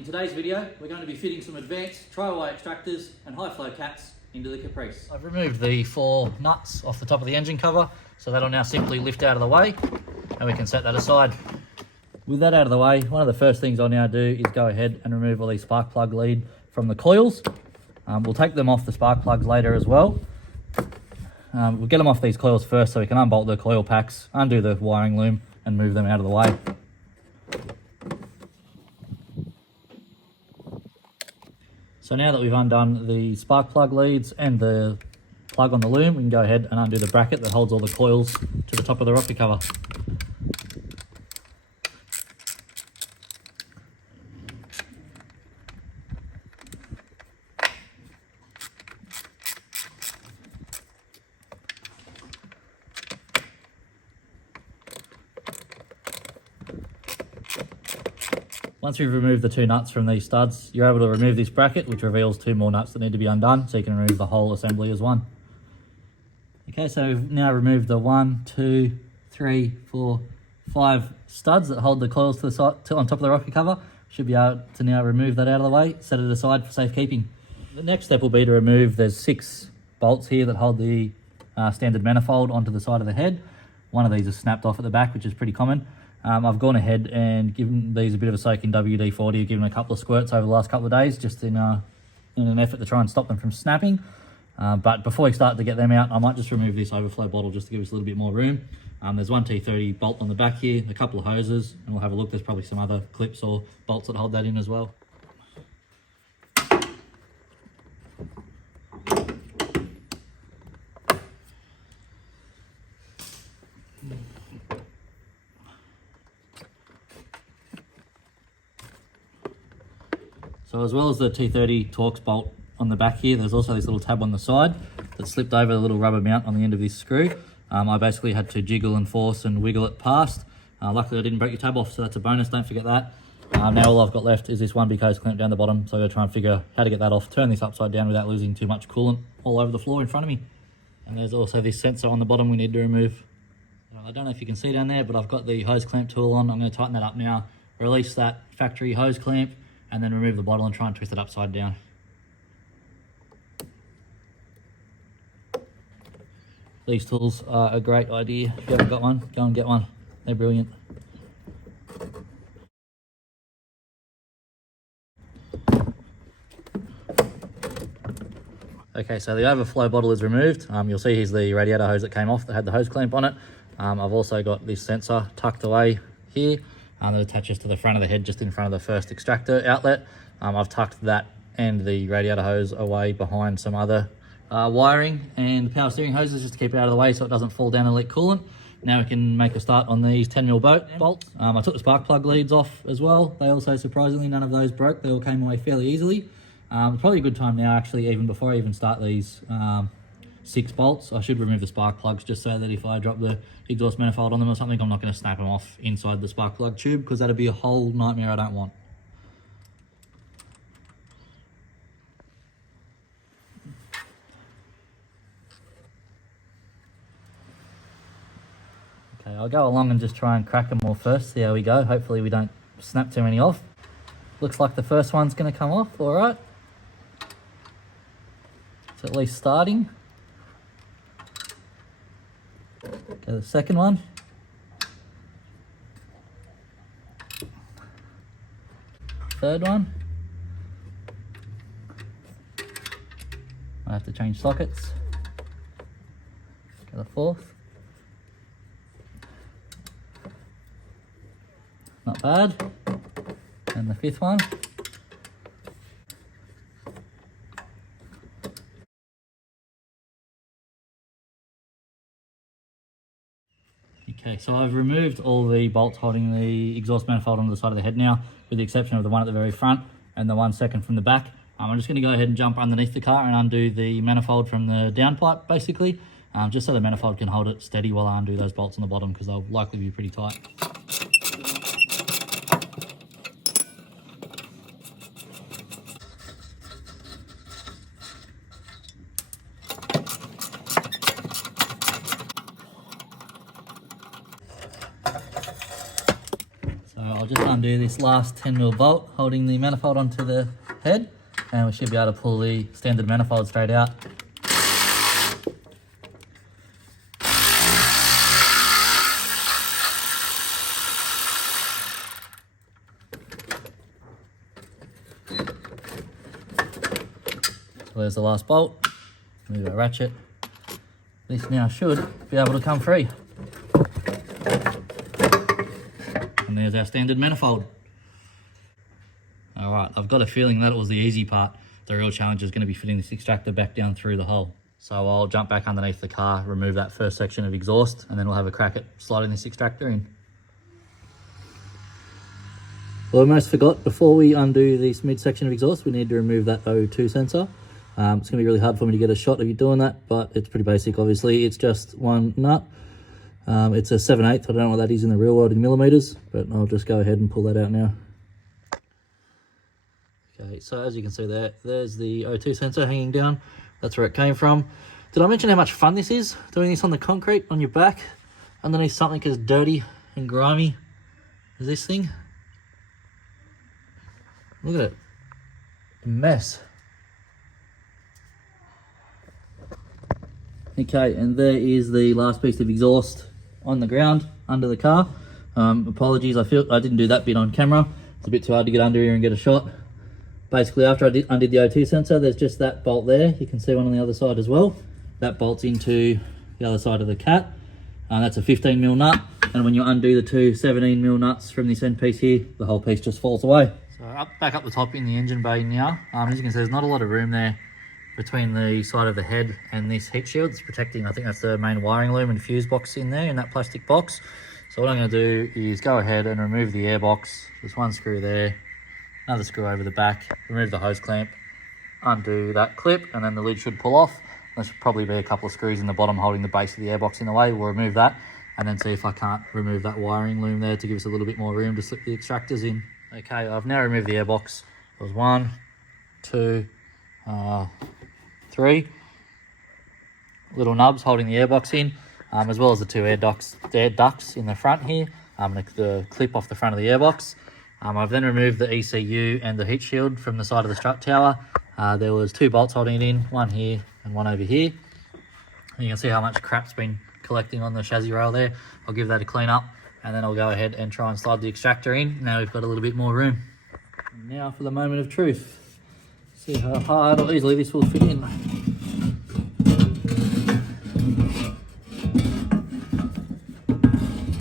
In today's video, we're going to be fitting some advanced tri-wire extractors and high flow caps into the Caprice. I've removed the 4 nuts off the top of the engine cover, so that'll now simply lift out of the way and we can set that aside. With that out of the way, one of the first things I'll now do is go ahead and remove all these spark plug lead from the coils. We'll take them off the spark plugs later as well. We'll get them off these coils first so we can unbolt the coil packs, undo the wiring loom and move them out of the way. So now that we've undone the spark plug leads and the plug on the loom, we can go ahead and undo the bracket that holds all the coils to the top of the rocker cover. Once we've removed the 2 nuts from these studs, you're able to remove this bracket, which reveals 2 more nuts that need to be undone, so you can remove the whole assembly as one. Okay, so we've now removed the 1, 2, 3, 4, 5 studs that hold the coils to the side, on top of the rocker cover. Should be able to now remove that out of the way, set it aside for safekeeping. The next step will be to remove, there's 6 bolts here that hold the standard manifold onto the side of the head. One of these is snapped off at the back, which is pretty common. I've gone ahead and given these a bit of a soak in WD-40, given a couple of squirts over the last couple of days, just in an effort to try and stop them from snapping. But before we start to get them out, I might just remove this overflow bottle just to give us a little bit more room. There's one T30 bolt on the back here, a couple of hoses, and we'll have a look. There's probably some other clips or bolts that hold that in as well. So as well as the T30 Torx bolt on the back here, there's also this little tab on the side that slipped over the little rubber mount on the end of this screw. I basically had to jiggle and force and wiggle it past. Luckily I didn't break the tab off, so that's a bonus, don't forget that. Now all I've got left is this one big hose clamp down the bottom, so I'm going to try and figure how to get that off, turn this upside down without losing too much coolant all over the floor in front of me. And there's also this sensor on the bottom we need to remove. I don't know if you can see down there, but I've got the hose clamp tool on. I'm going to tighten that up now, release that factory hose clamp, and then remove the bottle and try and twist it upside down. These tools are a great idea. If you haven't got one, go and get one. They're brilliant. Okay, so the overflow bottle is removed. You'll see here's the radiator hose that came off that had the hose clamp on it. I've also got this sensor tucked away here. That attaches to the front of the head just in front of the first extractor outlet. I've tucked that and the radiator hose away behind some other wiring and the power steering hoses just to keep it out of the way so it doesn't fall down and leak coolant. Now we can make a start on these 10mm bolts. I took the spark plug leads off as well. They also, surprisingly, none of those broke. They all came away fairly easily. Probably a good time now, actually, even before I even start these 6 bolts. I should remove the spark plugs just so that if I drop the exhaust manifold on them or something, I'm not going to snap them off inside the spark plug tube, because that'd be a whole nightmare I don't want. Okay, I'll go along and just try and crack them all first, see how we go. Hopefully we don't snap too many off. Looks like the first one's going to come off, all right. It's at least starting. Okay, the second one. Third one. I have to change sockets. Okay, the fourth. Not bad. And the fifth one. Okay, so I've removed all the bolts holding the exhaust manifold onto the side of the head now, with the exception of the one at the very front and the one second from the back. I'm just going to go ahead and jump underneath the car and undo the manifold from the downpipe, basically, just so the manifold can hold it steady while I undo those bolts on the bottom, because they'll likely be pretty tight. I'll just undo this last 10mm bolt holding the manifold onto the head, and we should be able to pull the standard manifold straight out. So there's the last bolt. Move our ratchet. This now should be able to come free. And there's our standard manifold. Alright, I've got a feeling that was the easy part. The real challenge is going to be fitting this extractor back down through the hole. So I'll jump back underneath the car, remove that first section of exhaust, and then we'll have a crack at sliding this extractor in. Well, I almost forgot, before we undo this mid-section of exhaust, we need to remove that O2 sensor. It's going to be really hard for me to get a shot of you doing that, but it's pretty basic, obviously. It's just one nut. It's a 7/8. I don't know what that is in the real world in millimeters, but I'll just go ahead and pull that out now. Okay, so as you can see there's the O2 sensor hanging down. That's where it came from. Did I mention how much fun this is? Doing this on the concrete, on your back, underneath something as dirty and grimy as this thing. Look at it. A mess. Okay, and there is the last piece of exhaust on the ground under the car. Apologies, I didn't do that bit on camera. It's a bit too hard to get under here and get a shot. Basically, after I undid the O2 sensor, there's just that bolt there. You can see one on the other side as well. That bolts into the other side of the cat. That's a 15mm nut. And when you undo the two 17mm nuts from this end piece here, the whole piece just falls away. So back up the top in the engine bay now. As you can see, there's not a lot of room there between the side of the head and this heat shield. It's protecting, I think that's the main wiring loom and fuse box in there, in that plastic box. So what I'm going to do is go ahead and remove the air box. There's one screw there, another screw over the back, remove the hose clamp, undo that clip, and then the lid should pull off. There should probably be a couple of screws in the bottom holding the base of the airbox in the way. We'll remove that and then see if I can't remove that wiring loom there to give us a little bit more room to slip the extractors in. Okay, I've now removed the airbox. There's 1, 2, 3 little nubs holding the airbox in, as well as the two air ducts in the front here, the clip off the front of the airbox. I've then removed the ECU and the heat shield from the side of the strut tower. There was 2 bolts holding it in, one here and one over here. And you can see how much crap's been collecting on the chassis rail there. I'll give that a clean up, and then I'll go ahead and try and slide the extractor in. Now we've got a little bit more room. Now for the moment of truth. See how hard or easily this will fit in.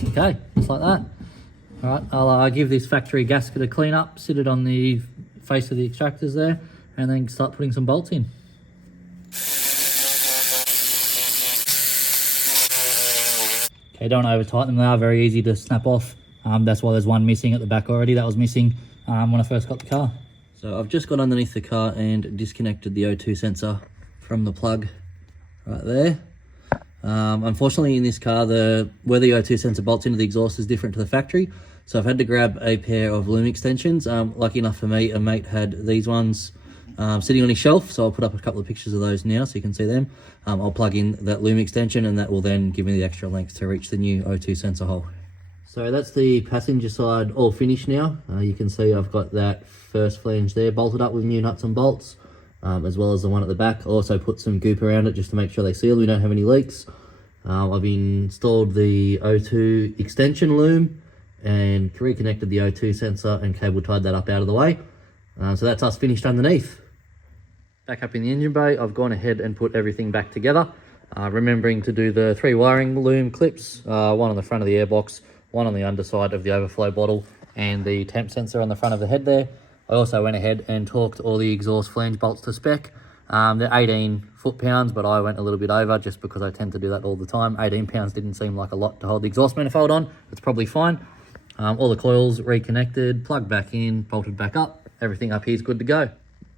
Okay, just like that. All right, I'll give this factory gasket a clean up, sit it on the face of the extractors there, and then start putting some bolts in. Okay, don't over tighten them, they are very easy to snap off. That's why there's one missing at the back already. That was missing when I first got the car. So I've just got underneath the car and disconnected the O2 sensor from the plug right there. Unfortunately in this car, where the O2 sensor bolts into the exhaust is different to the factory. So I've had to grab a pair of loom extensions. Lucky enough for me, a mate had these ones sitting on his shelf. So I'll put up a couple of pictures of those now so you can see them. I'll plug in that loom extension and that will then give me the extra length to reach the new O2 sensor hole. So that's the passenger side all finished now. You can see I've got that first flange there bolted up with new nuts and bolts, as well as the one at the back. I also put some goop around it just to make sure they seal, we don't have any leaks. I've installed the O2 extension loom and reconnected the O2 sensor and cable tied that up out of the way. So that's us finished underneath. Back up in the engine bay, I've gone ahead and put everything back together, remembering to do the 3 wiring loom clips, one on the front of the airbox, one on the underside of the overflow bottle, and the temp sensor on the front of the head there. I also went ahead and torqued all the exhaust flange bolts to spec. They're 18 foot-pounds, but I went a little bit over just because I tend to do that all the time. 18 pounds didn't seem like a lot to hold the exhaust manifold on. It's probably fine. All the coils reconnected, plugged back in, bolted back up. Everything up here is good to go.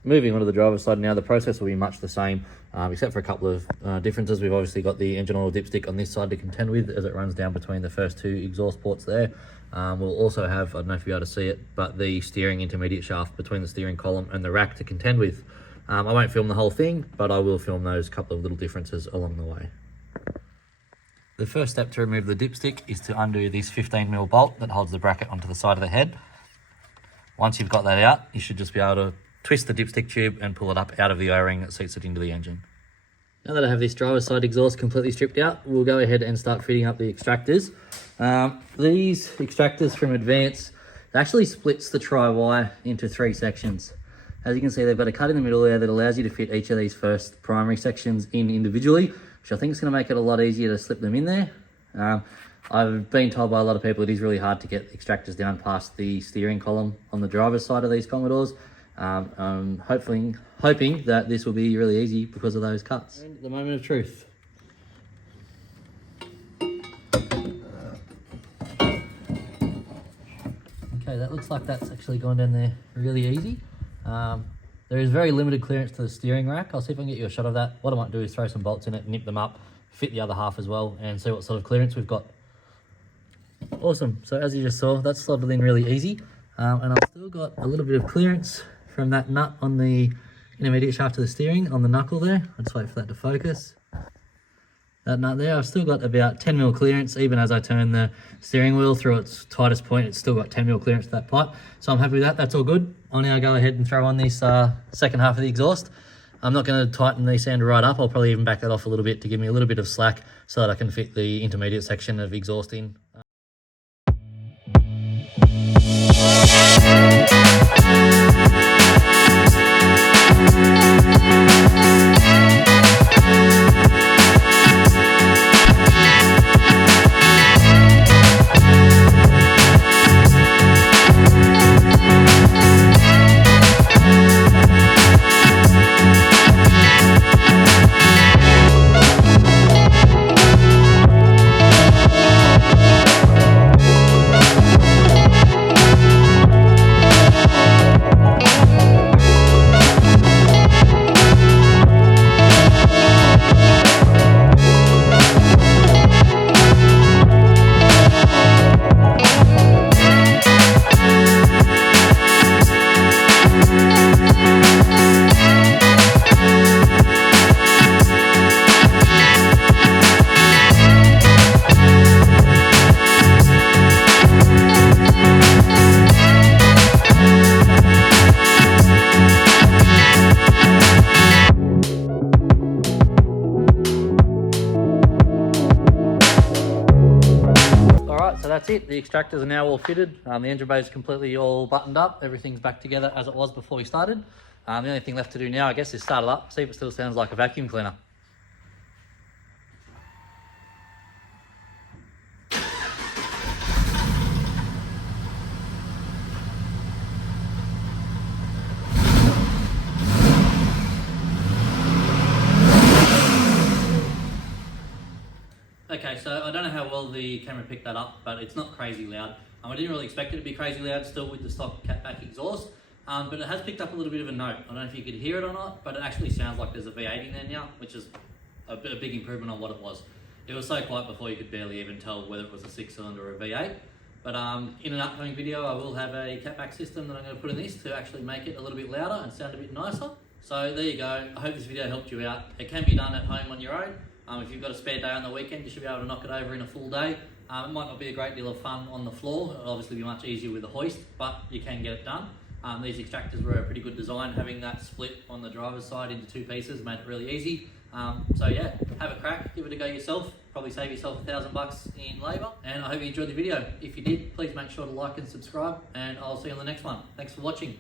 Moving on to the driver's side now, the process will be much the same, except for a couple of differences. We've obviously got the engine oil dipstick on this side to contend with as it runs down between the first 2 exhaust ports there. We'll also have, I don't know if you'll be able to see it, but the steering intermediate shaft between the steering column and the rack to contend with. I won't film the whole thing, but I will film those couple of little differences along the way. The first step to remove the dipstick is to undo this 15mm bolt that holds the bracket onto the side of the head. Once you've got that out, you should just be able to twist the dipstick tube and pull it up out of the O-ring that seats it into the engine. Now that I have this driver's side exhaust completely stripped out, we'll go ahead and start fitting up the extractors. These extractors from Advance, it actually splits the tri-Y into 3 sections. As you can see, they've got a cut in the middle there that allows you to fit each of these first primary sections in individually, which I think is going to make it a lot easier to slip them in there. I've been told by a lot of people it is really hard to get extractors down past the steering column on the driver's side of these Commodores. I'm hoping that this will be really easy because of those cuts. And the moment of truth. Okay, that looks like that's actually gone down there really easy. There is very limited clearance to the steering rack. I'll see if I can get you a shot of that. What I might do is throw some bolts in it, nip them up, fit the other half as well, and see what sort of clearance we've got. Awesome. So as you just saw, that's slotted in really easy. And I've still got a little bit of clearance from that nut on the intermediate shaft of the steering on the knuckle there. I'll just wait for that to focus. That nut there, I've still got about 10mm clearance. Even as I turn the steering wheel through its tightest point, it's still got 10mm clearance to that pipe. So I'm happy with that, that's all good. I'll now go ahead and throw on this second half of the exhaust. I'm not going to tighten the sander right up. I'll probably even back that off a little bit to give me a little bit of slack so that I can fit the intermediate section of exhaust in. So that's it, the extractors are now all fitted. The engine bay is completely all buttoned up, everything's back together as it was before we started. The only thing left to do now, I guess, is start it up, see if it still sounds like a vacuum cleaner. Okay, so I don't know how well the camera picked that up, but it's not crazy loud. I didn't really expect it to be crazy loud still with the stock catback exhaust, but it has picked up a little bit of a note. I don't know if you could hear it or not, but it actually sounds like there's a V8 in there now, which is a big improvement on what it was. It was so quiet before you could barely even tell whether it was a 6-cylinder or a V8. But in an upcoming video, I will have a catback system that I'm going to put in this to actually make it a little bit louder and sound a bit nicer. So there you go. I hope this video helped you out. It can be done at home on your own. If you've got a spare day on the weekend, you should be able to knock it over in a full day. It might not be a great deal of fun on the floor. It'll obviously be much easier with a hoist, but you can get it done. These extractors were a pretty good design. Having that split on the driver's side into 2 pieces made it really easy. So yeah, have a crack, give it a go yourself. Probably save yourself $1,000 in labour. And I hope you enjoyed the video. If you did, please make sure to like and subscribe, and I'll see you on the next one. Thanks for watching.